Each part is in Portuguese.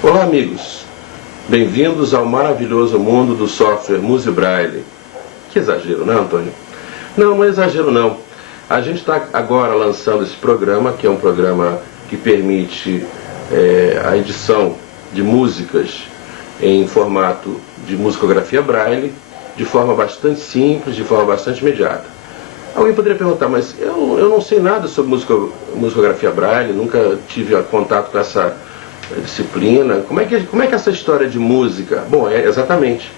Olá amigos, bem-vindos ao maravilhoso mundo do software Musibraille. Que exagero, não é, Antônio? Não é exagero não. A gente está agora lançando esse programa, que é um programa que permite a edição de músicas em formato de musicografia Braille, de forma bastante simples, de forma bastante imediata. Alguém poderia perguntar, mas eu não sei nada sobre musicografia Braille, nunca tive contato com essa disciplina. Como é que é essa história de música? Bom, exatamente.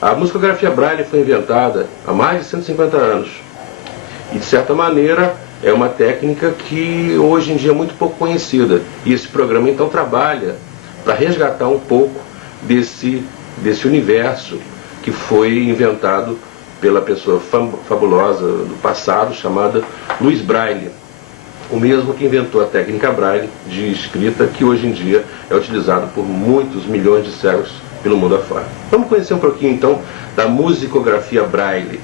A musicografia Braille foi inventada há mais de 150 anos. E, de certa maneira, é uma técnica que hoje em dia é muito pouco conhecida. E esse programa, então, trabalha para resgatar um pouco desse universo que foi inventado pela pessoa fabulosa do passado, chamada Louis Braille. O mesmo que inventou a técnica Braille de escrita, que hoje em dia é utilizado por muitos milhões de cegos pelo mundo afora. Vamos conhecer um pouquinho, então, da musicografia Braille.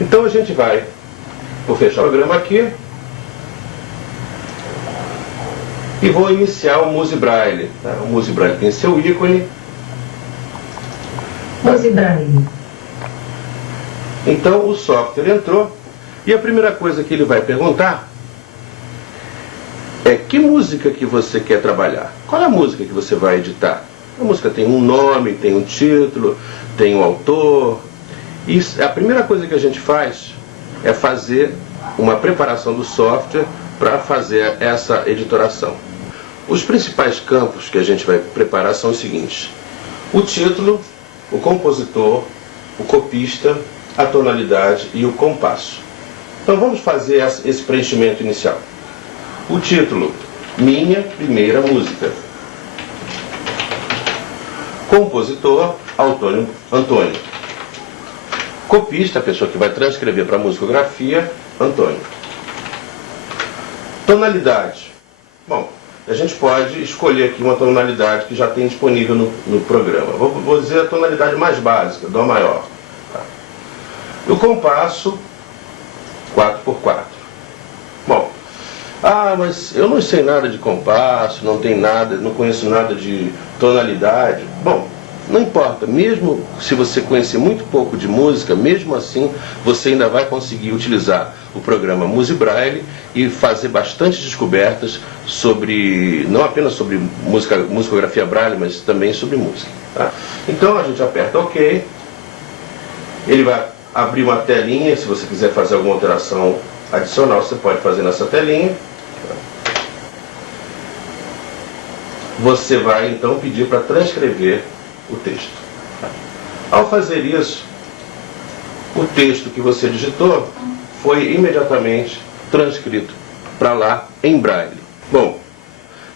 Então a gente vou fechar o programa aqui e vou iniciar o Musibraille. Tá? O Musibraille tem seu ícone. Musibraille. Então o software entrou e a primeira coisa que ele vai perguntar é que música que você quer trabalhar. Qual é a música que você vai editar? A música tem um nome, tem um título, tem um autor. E a primeira coisa que a gente faz é fazer uma preparação do software para fazer essa editoração. Os principais campos que a gente vai preparar são os seguintes: o título, o compositor, o copista, a tonalidade e o compasso. Então vamos fazer esse preenchimento inicial. O título: Minha Primeira Música. Compositor: Antônio. Copista, a pessoa que vai transcrever para a musicografia: Antônio. Tonalidade. Bom, a gente pode escolher aqui uma tonalidade que já tem disponível no programa. Vou dizer a tonalidade mais básica, Dó maior. Tá? O compasso, 4x4. Bom, mas eu não sei nada de compasso, não conheço nada de tonalidade. Bom, não importa, mesmo se você conhecer muito pouco de música, mesmo assim você ainda vai conseguir utilizar o programa Musibraille e fazer bastante descobertas sobre, não apenas sobre musicografia Braille, mas também sobre música. Tá? Então a gente aperta OK, ele vai abrir uma telinha. Se você quiser fazer alguma alteração adicional, você pode fazer nessa telinha. Você vai então pedir para transcrever o texto. Ao fazer isso, o texto que você digitou foi imediatamente transcrito para lá em Braille. Bom,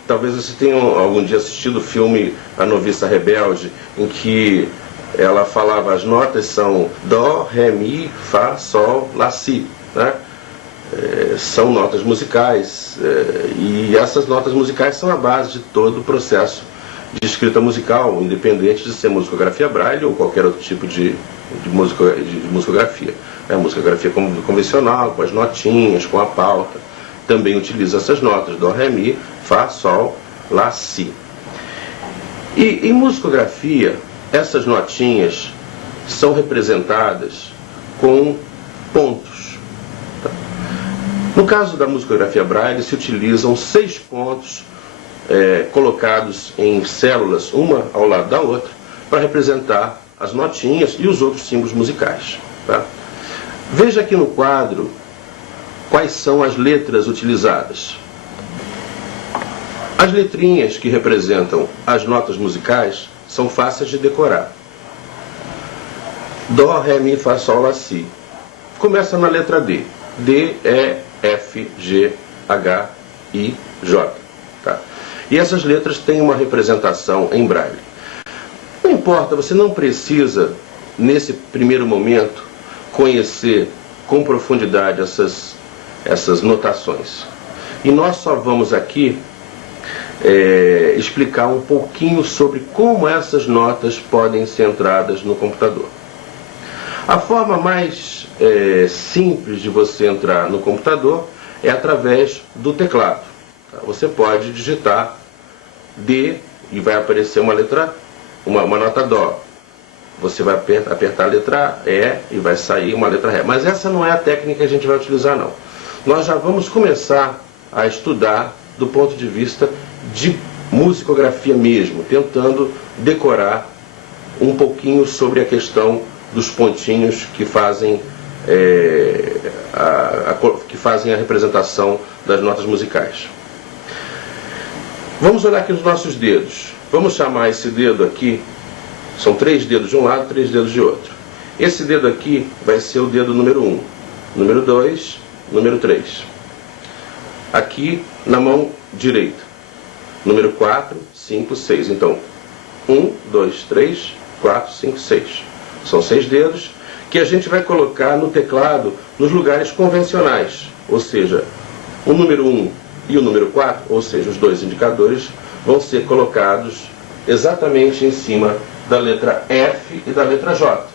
talvez você tenha algum dia assistido o filme A Noviça Rebelde, em que ela falava: as notas são Dó, Ré, Mi, Fá, Sol, Lá, Si, né? São notas musicais, e essas notas musicais são a base de todo o processo de escrita musical, independente de ser musicografia Braille ou qualquer outro tipo de musicografia. A musicografia convencional, com as notinhas, com a pauta, também utiliza essas notas: Dó, Ré, Mi, Fá, Sol, Lá, Si. E em musicografia, essas notinhas são representadas com pontos. No caso da musicografia Braille, se utilizam 6 pontos colocados em células, uma ao lado da outra, para representar as notinhas e os outros símbolos musicais. Tá? Veja aqui no quadro quais são as letras utilizadas. As letrinhas que representam as notas musicais são fáceis de decorar. Dó, Ré, Mi, Fá, Sol, Lá, Si. Começa na letra D. D, E, F, G, H, I, J. Tá? E essas letras têm uma representação em Braille. Não importa, você não precisa, nesse primeiro momento, conhecer com profundidade essas notações. E nós só vamos aqui explicar um pouquinho sobre como essas notas podem ser entradas no computador. A forma mais simples de você entrar no computador é através do teclado. Você pode digitar D e vai aparecer uma letra, uma nota Dó. Você vai apertar a letra E e vai sair uma letra Ré. Mas essa não é a técnica que a gente vai utilizar, não. Nós já vamos começar a estudar do ponto de vista de musicografia mesmo, tentando decorar um pouquinho sobre a questão dos pontinhos que fazem, a representação das notas musicais. Vamos olhar aqui os nossos dedos. Vamos chamar esse dedo aqui, são 3 dedos de um lado, 3 dedos de outro. Esse dedo aqui vai ser o dedo número 1, número 2, número 3. Aqui na mão direita, número 4, 5, 6. Então, 1, 2, 3, 4, 5, 6. São 6 dedos que a gente vai colocar no teclado nos lugares convencionais. Ou seja, o número 1 e o número 4, ou seja, os dois indicadores, vão ser colocados exatamente em cima da letra F e da letra J.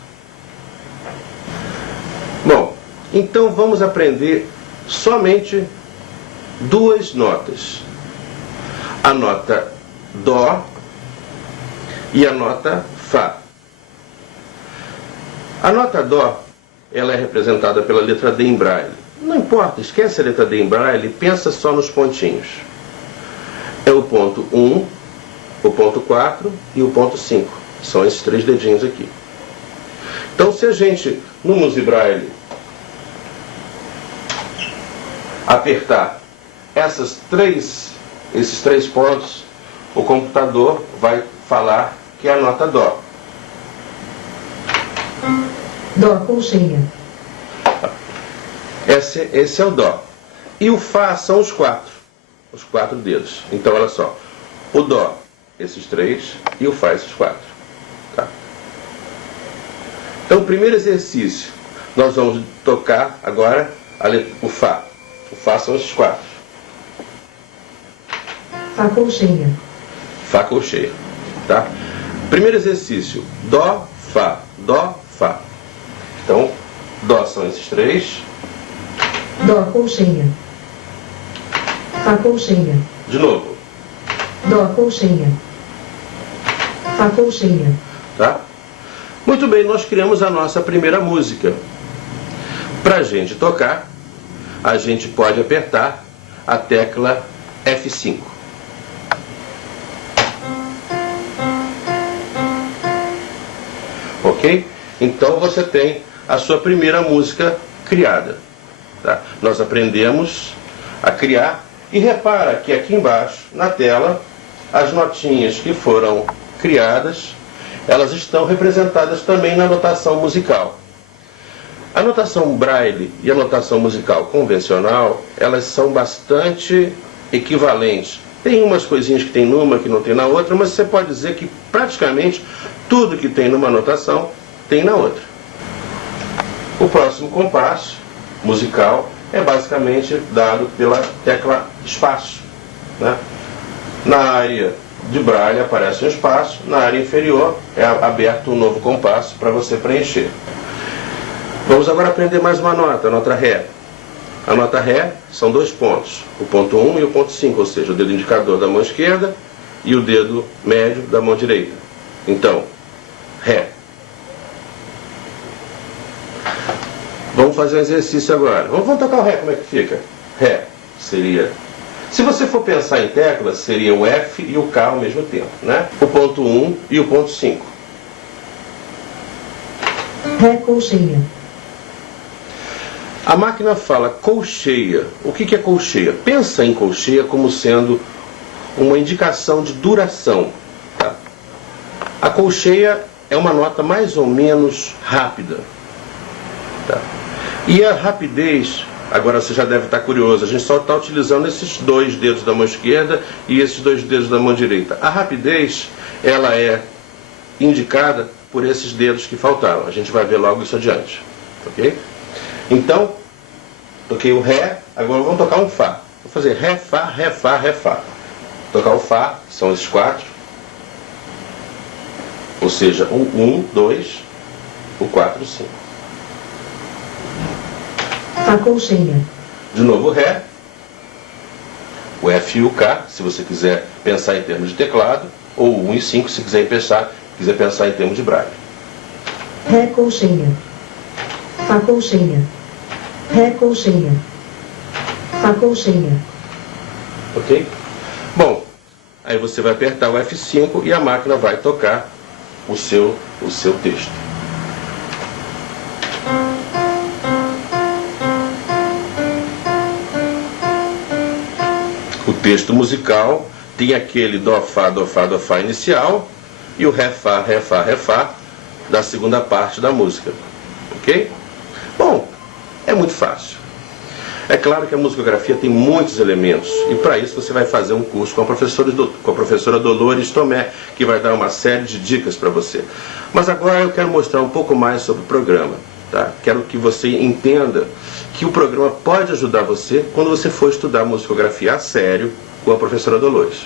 Bom, então vamos aprender somente 2 notas. A nota Dó e a nota Fá. A nota Dó, ela é representada pela letra D em braille. Não importa, esquece a letra D em braille, pensa só nos pontinhos. É o ponto 1, o ponto 4 e o ponto 5. São esses 3 dedinhos aqui. Então, se a gente, no Musibraille, apertar esses 3 pontos, o computador vai falar que é a nota Dó. Dó colcheia. Esse é o Dó. E o Fá são os 4 dedos. Então, olha só. O Dó, esses 3, e o Fá, esses 4. Tá? Então, o primeiro exercício, nós vamos tocar agora o Fá. O Fá são esses 4. Fá colcheia. Fá colcheia. Tá? Primeiro exercício, Dó, Fá, Dó, Fá. Então, Dó são esses 3. Dó colcheia. Fá colcheia. De novo. Dó colcheia. Fá colcheia. Tá? Muito bem, nós criamos a nossa primeira música. Para a gente tocar, a gente pode apertar a tecla F5. Ok? Então você tem a sua primeira música criada. Tá? Nós aprendemos a criar e repara que aqui embaixo, na tela, as notinhas que foram criadas, elas estão representadas também na notação musical. A notação Braille e a notação musical convencional, elas são bastante equivalentes. Tem umas coisinhas que tem numa, que não tem na outra, mas você pode dizer que praticamente tudo que tem numa notação tem na outra. O próximo compasso musical é basicamente dado pela tecla espaço. Né? Na área de Braille aparece um espaço, na área inferior é aberto um novo compasso para você preencher. Vamos agora aprender mais uma nota, a nota Ré. A nota Ré são 2 pontos, o ponto 1 e o ponto 5, ou seja, o dedo indicador da mão esquerda e o dedo médio da mão direita. Então, Ré. Vamos fazer um exercício agora. Vamos tocar o Ré, como é que fica? Ré seria... Se você for pensar em teclas, seria o F e o K ao mesmo tempo, né? O ponto 1 e o ponto 5. Ré colcheia. A máquina fala colcheia. O que é colcheia? Pensa em colcheia como sendo uma indicação de duração. Tá? A colcheia é uma nota mais ou menos rápida. Tá? E a rapidez, agora você já deve estar curioso, a gente só está utilizando esses 2 dedos da mão esquerda e esses 2 dedos da mão direita. A rapidez, ela é indicada por esses dedos que faltaram. A gente vai ver logo isso adiante. Ok? Então, toquei o Ré, agora vamos tocar um Fá. Vou fazer Ré, Fá, Ré, Fá, Ré, Fá. Tocar o Fá, que são esses 4. Ou seja, o 1, 2, o 4, 5. Fá colcheia. De novo o Ré, o F e o K, se você quiser pensar em termos de teclado. ou 1 e 5 se quiser pensar em termos de braille. Ré colcheia. Fá colcheia. Ré colcheia. Fá colcheia. Ok? Bom, aí você vai apertar o F5 e a máquina vai tocar o seu texto. O texto musical tem aquele Dó, Fá, Dó, Fá, Dó, Fá inicial e o Ré, Fá, Ré, Fá, Ré, Fá da segunda parte da música. Ok? Bom, é muito fácil. É claro que a musicografia tem muitos elementos e para isso você vai fazer um curso com a professora Dolores Tomé, que vai dar uma série de dicas para você. Mas agora eu quero mostrar um pouco mais sobre o programa. Tá? Quero que você entenda que o programa pode ajudar você quando você for estudar musicografia a sério com a professora Dolores.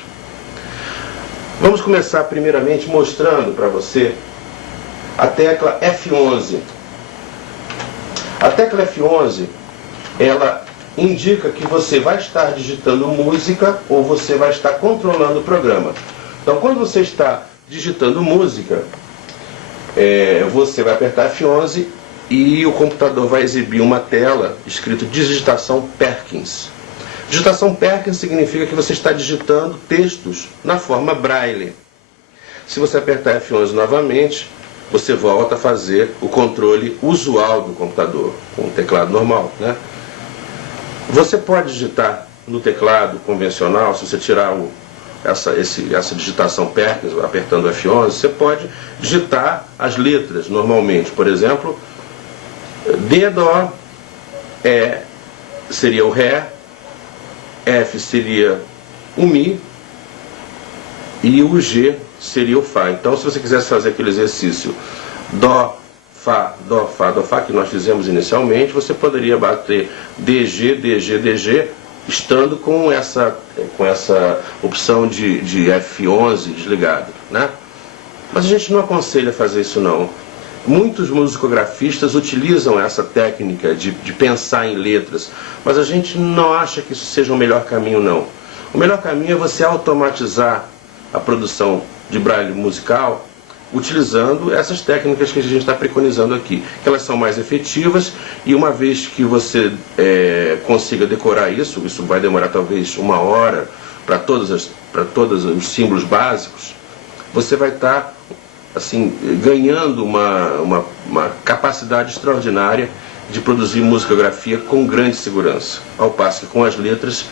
Vamos começar primeiramente mostrando para você a tecla F11. A tecla F11, ela indica que você vai estar digitando música ou você vai estar controlando o programa. Então, quando você está digitando música, você vai apertar F11 e o computador vai exibir uma tela escrito digitação Perkins. Digitação Perkins significa que você está digitando textos na forma Braille. Se você apertar F11 novamente, você volta a fazer o controle usual do computador, com o teclado normal, né? Você pode digitar no teclado convencional, se você tirar essa digitação Perkins, apertando F11, você pode digitar as letras normalmente. Por exemplo, D, Dó, E seria o Ré, F seria o Mi e o G seria o Fá. Então, se você quisesse fazer aquele exercício Dó, Fá, Dó, Fá, Dó, Fá, que nós fizemos inicialmente, você poderia bater DG, DG, DG, estando com essa opção de F11 desligado, né? Mas a gente não aconselha fazer isso não. Muitos musicografistas utilizam essa técnica de pensar em letras, mas a gente não acha que isso seja o melhor caminho não. O melhor caminho é você automatizar a produção de braille musical utilizando essas técnicas que a gente está preconizando aqui, que elas são mais efetivas e uma vez que você consiga decorar isso vai demorar talvez 1 hora para todos os símbolos básicos, você vai estar assim, ganhando uma capacidade extraordinária de produzir musicografia com grande segurança, ao passo que com as letras,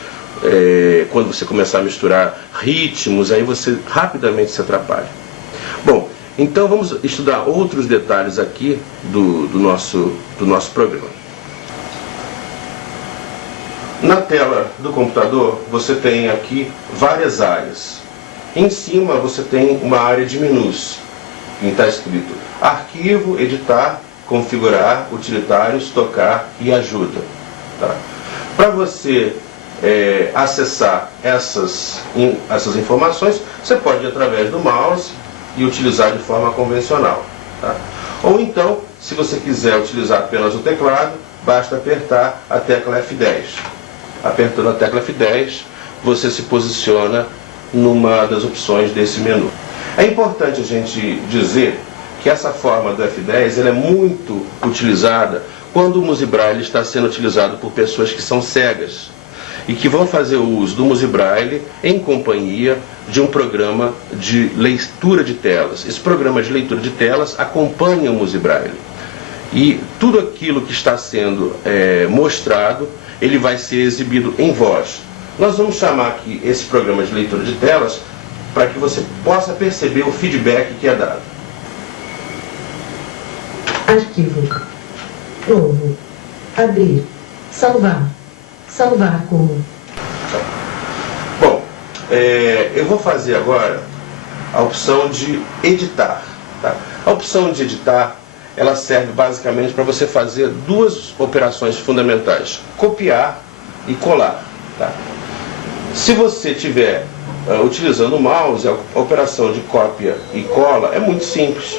quando você começar a misturar ritmos, aí você rapidamente se atrapalha. Bom, então vamos estudar outros detalhes aqui do nosso programa. Na tela do computador você tem aqui várias áreas. Em cima você tem uma área de menus, que está escrito Arquivo, Editar, Configurar, Utilitários, Tocar e Ajuda. Tá? Para você acessar essas informações, você pode ir através do mouse e utilizar de forma convencional. Tá? Ou então, se você quiser utilizar apenas o teclado, basta apertar a tecla F10. Apertando a tecla F10, você se posiciona numa das opções desse menu. É importante a gente dizer que essa forma do F10 ela é muito utilizada quando o Musibraille está sendo utilizado por pessoas que são cegas e que vão fazer o uso do Musibraille em companhia de um programa de leitura de telas. Esse programa de leitura de telas acompanha o Musibraille. E tudo aquilo que está sendo mostrado, ele vai ser exibido em voz. Nós vamos chamar aqui esse programa de leitura de telas para que você possa perceber o feedback que é dado. Arquivo. Novo. Abrir. Salvar. Salvar como. Bom, eu vou fazer agora a opção de editar. Tá? A opção de editar, ela serve basicamente para você fazer duas operações fundamentais: copiar e colar. Tá? Se você estiver utilizando o mouse, a operação de cópia e cola é muito simples.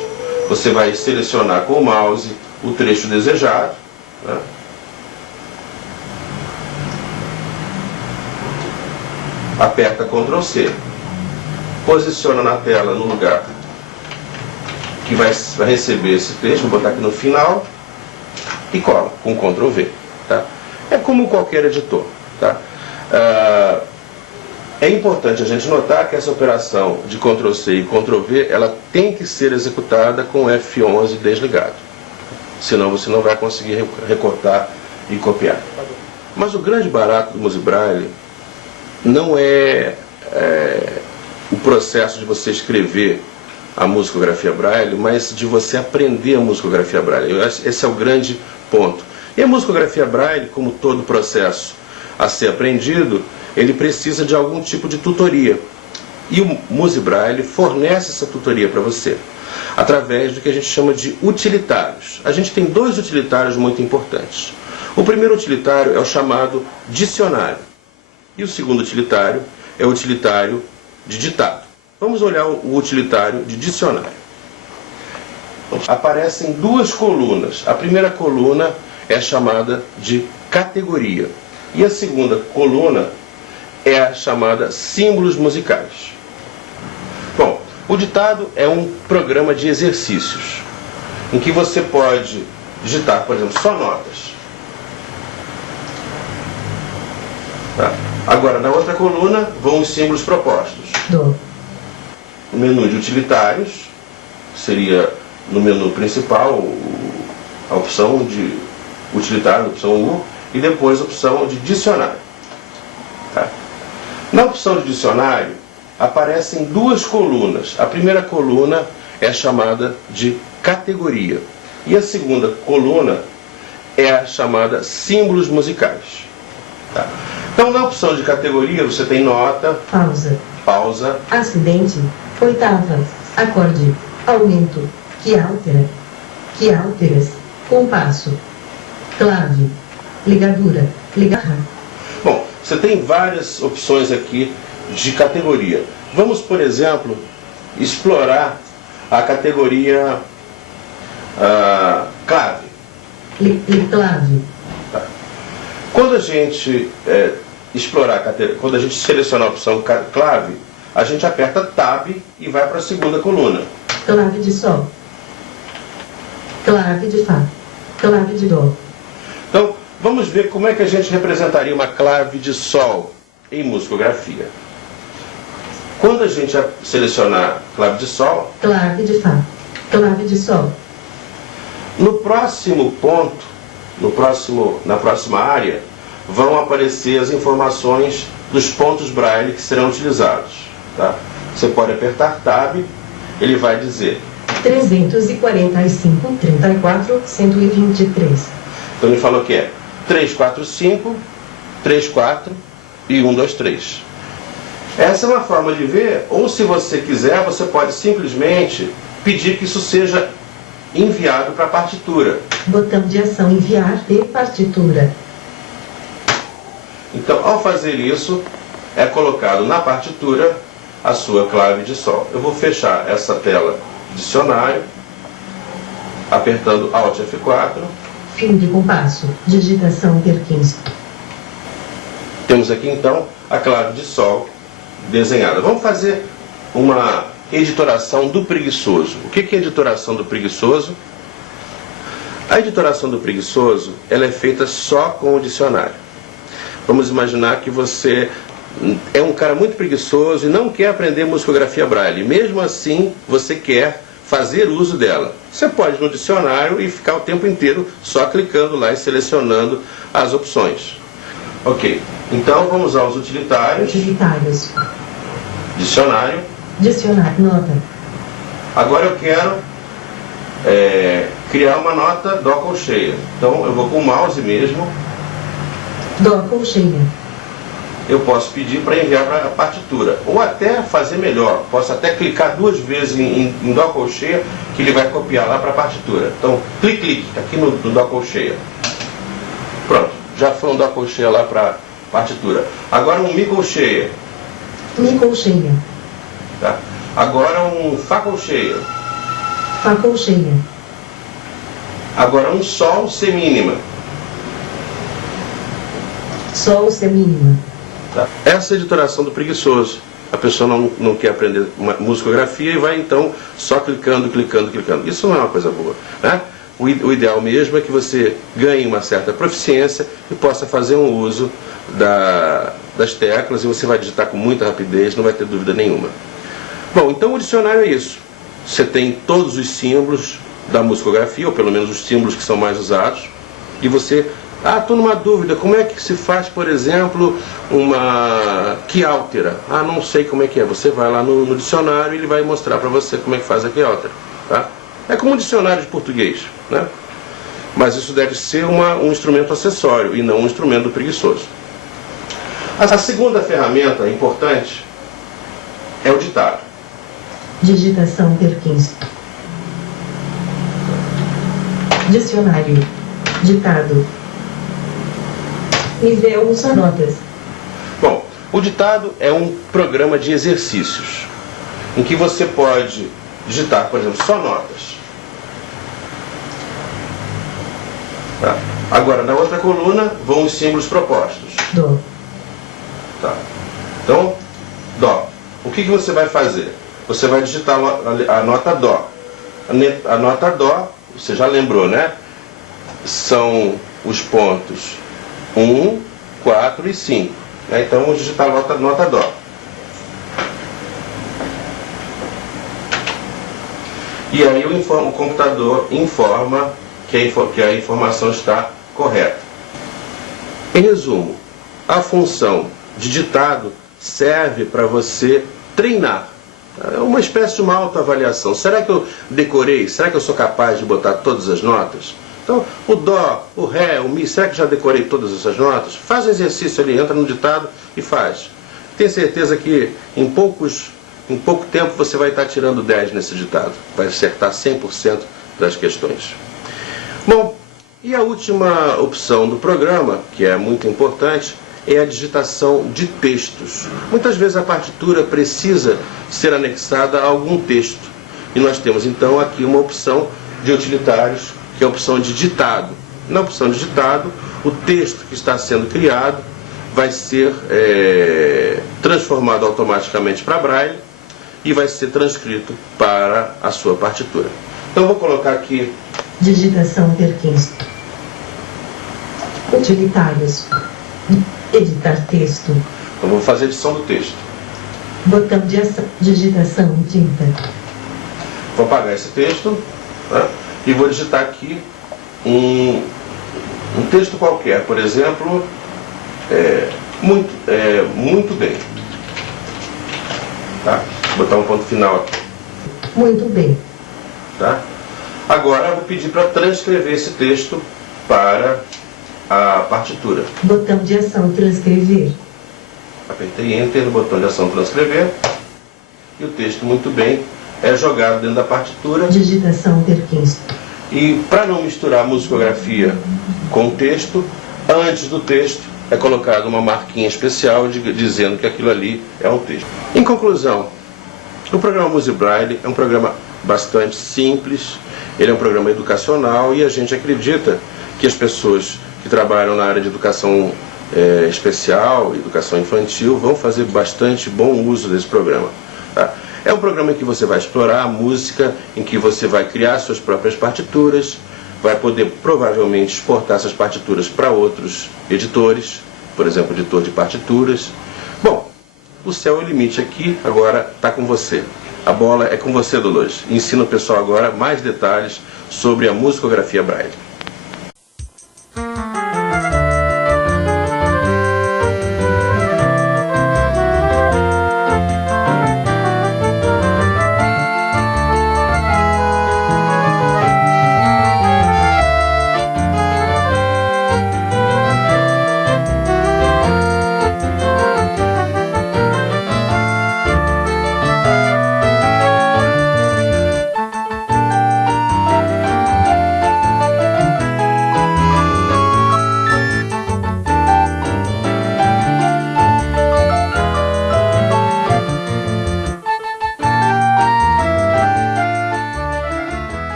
Você vai selecionar com o mouse o trecho desejado, né? Aperta Ctrl+C. posiciona na tela no lugar que vai receber esse texto, vou botar aqui no final, e cola com Ctrl V. Tá? É como qualquer editor. Tá? É importante a gente notar que essa operação de Ctrl C e Ctrl V, ela tem que ser executada com F11 desligado. Senão você não vai conseguir recortar e copiar. Mas o grande barato do Music Braille não é o processo de você escrever a musicografia Braille, mas de você aprender a musicografia Braille. Esse é o grande ponto. E a musicografia Braille, como todo processo a ser aprendido, ele precisa de algum tipo de tutoria. E o Music Braille fornece essa tutoria para você, através do que a gente chama de utilitários. A gente tem dois utilitários muito importantes. O primeiro utilitário é o chamado dicionário. E o segundo utilitário é o utilitário de ditado. Vamos olhar o utilitário de dicionário. Aparecem duas colunas. A primeira coluna é chamada de categoria. E a segunda coluna é a chamada símbolos musicais. Bom, o ditado é um programa de exercícios, em que você pode digitar, por exemplo, só notas. Tá? Agora, na outra coluna, vão os símbolos propostos. Dó. O menu de utilitários seria, no menu principal, a opção de utilitário, a opção U, e depois a opção de dicionário. Tá? Na opção de dicionário, aparecem duas colunas. A primeira coluna é chamada de categoria. E a segunda coluna é a chamada símbolos musicais. Tá? Então, na opção de categoria, você tem nota, Pausa. pausa, Acidente. Oitava. Acorde. Aumento. Que altera. Que alteras. Compasso. Clave. Ligadura. Ligarra. Bom, você tem várias opções aqui de categoria. Vamos, por exemplo, explorar a categoria clave. Clave. Tá. Quando a gente explorar a categoria, quando a gente selecionar a opção clave, a gente aperta Tab e vai para a segunda coluna. Clave de Sol. Clave de Fá. Clave de Dó. Então, vamos ver como é que a gente representaria uma clave de Sol em musicografia. Quando a gente selecionar clave de Sol, Clave de Fá. Clave de Sol. no próximo ponto, na próxima área, vão aparecer as informações dos pontos Braille que serão utilizados. Tá? Você pode apertar Tab, ele vai dizer 345, 34, 123. Então ele falou que é 345, 34 e 123. Essa é uma forma de ver, ou se você quiser, você pode simplesmente pedir que isso seja enviado para a partitura. Botão de ação enviar de partitura. Então, ao fazer isso, é colocado na partitura a sua clave de Sol. Eu vou fechar essa tela de dicionário, apertando Alt F4. Fim de compasso. Digitação Perkins. Temos aqui então a clave de Sol desenhada. Vamos fazer uma editoração do preguiçoso. O que é editoração do preguiçoso? A editoração do preguiçoso, ela é feita só com o dicionário. Vamos imaginar que você é um cara muito preguiçoso e não quer aprender musicografia Braille. Mesmo assim, você quer fazer uso dela. Você pode ir no dicionário e ficar o tempo inteiro só clicando lá e selecionando as opções. Ok, então vamos aos utilitários. Utilitários. Dicionário. Dicionário. Nota. Agora eu quero criar uma nota dó colcheia. Então eu vou com o mouse mesmo. Dó colcheia. Eu posso pedir para enviar para a partitura. Ou até fazer melhor. Posso até clicar duas vezes em dó colcheia, que ele vai copiar lá para a partitura. Então, clique aqui no dó colcheia. Pronto, já foi um dó colcheia lá para a partitura. Agora um mi colcheia. Mi colcheia. Tá? Agora um fá colcheia. Fá colcheia. Agora um sol semínima. Sol semínima. Tá? Essa é a editoração do preguiçoso. a pessoa não quer aprender musicografia e vai então só clicando. Isso não é uma coisa boa, né? O ideal mesmo é que você ganhe uma certa proficiência e possa fazer um uso das teclas, e você vai digitar com muita rapidez, não vai ter dúvida nenhuma. Bom, então o dicionário é isso. Você tem todos os símbolos da musicografia, ou pelo menos os símbolos que são mais usados, e você... estou numa dúvida, como é que se faz, por exemplo, uma quiáltera? Não sei como é que é. Você vai lá no dicionário e ele vai mostrar para você como é que faz a quiáltera, tá? É como um dicionário de português, né? Mas isso deve ser um instrumento acessório e não um instrumento preguiçoso. A segunda ferramenta importante é o ditado. Digitação Perkins. Dicionário. Ditado. Nível notas. Bom, o ditado é um programa de exercícios em que você pode digitar, por exemplo, só notas. Tá? Agora, na outra coluna, vão os símbolos propostos. Dó. Tá. Então, Dó. O que você vai fazer? Você vai digitar a nota Dó. A nota Dó, você já lembrou, né? São os pontos 1, 4 e 5. Então, vamos digitar a nota Dó. E aí o computador informa que a informação está correta. Em resumo, a função de ditado serve para você treinar. É uma espécie de uma autoavaliação. Será que eu decorei? Será que eu sou capaz de botar todas as notas? Então, o Dó, o Ré, o Mi, será que já decorei todas essas notas? Faz o exercício ali, entra no ditado e faz. Tenho certeza que em pouco tempo você vai estar tirando 10 nesse ditado. Vai acertar 100% das questões. Bom, e a última opção do programa, que é muito importante, é a digitação de textos. Muitas vezes a partitura precisa ser anexada a algum texto. E nós temos então aqui uma opção de utilitários, que é a opção de ditado. Na opção de ditado, o texto que está sendo criado vai ser transformado automaticamente para Braille e vai ser transcrito para a sua partitura. Então eu vou colocar aqui... Digitação Perkins. Utilitários. Editar texto. Então vou fazer a edição do texto. Botão de digitação tinta. Vou apagar esse texto, tá? E vou digitar aqui um texto qualquer, por exemplo, muito bem. Tá? Vou botar um ponto final aqui. Muito bem. Tá? Agora eu vou pedir para transcrever esse texto para a partitura. Botão de ação transcrever. Apertei Enter no botão de ação transcrever e o texto muito bem é jogado dentro da partitura. Digitação Perkins. E para não misturar musicografia com texto, antes do texto é colocada uma marquinha especial dizendo que aquilo ali é um texto. Em conclusão, o programa Music Braille é um programa bastante simples, ele é um programa educacional e a gente acredita que as pessoas que trabalham na área de educação especial, educação infantil, vão fazer bastante bom uso desse programa. Tá? É um programa em que você vai explorar a música, em que você vai criar suas próprias partituras, vai poder provavelmente exportar essas partituras para outros editores, por exemplo, editor de partituras. Bom, o céu é o limite aqui, agora está com você. A bola é com você, Dolores. Ensina o pessoal agora mais detalhes sobre a musicografia Braille.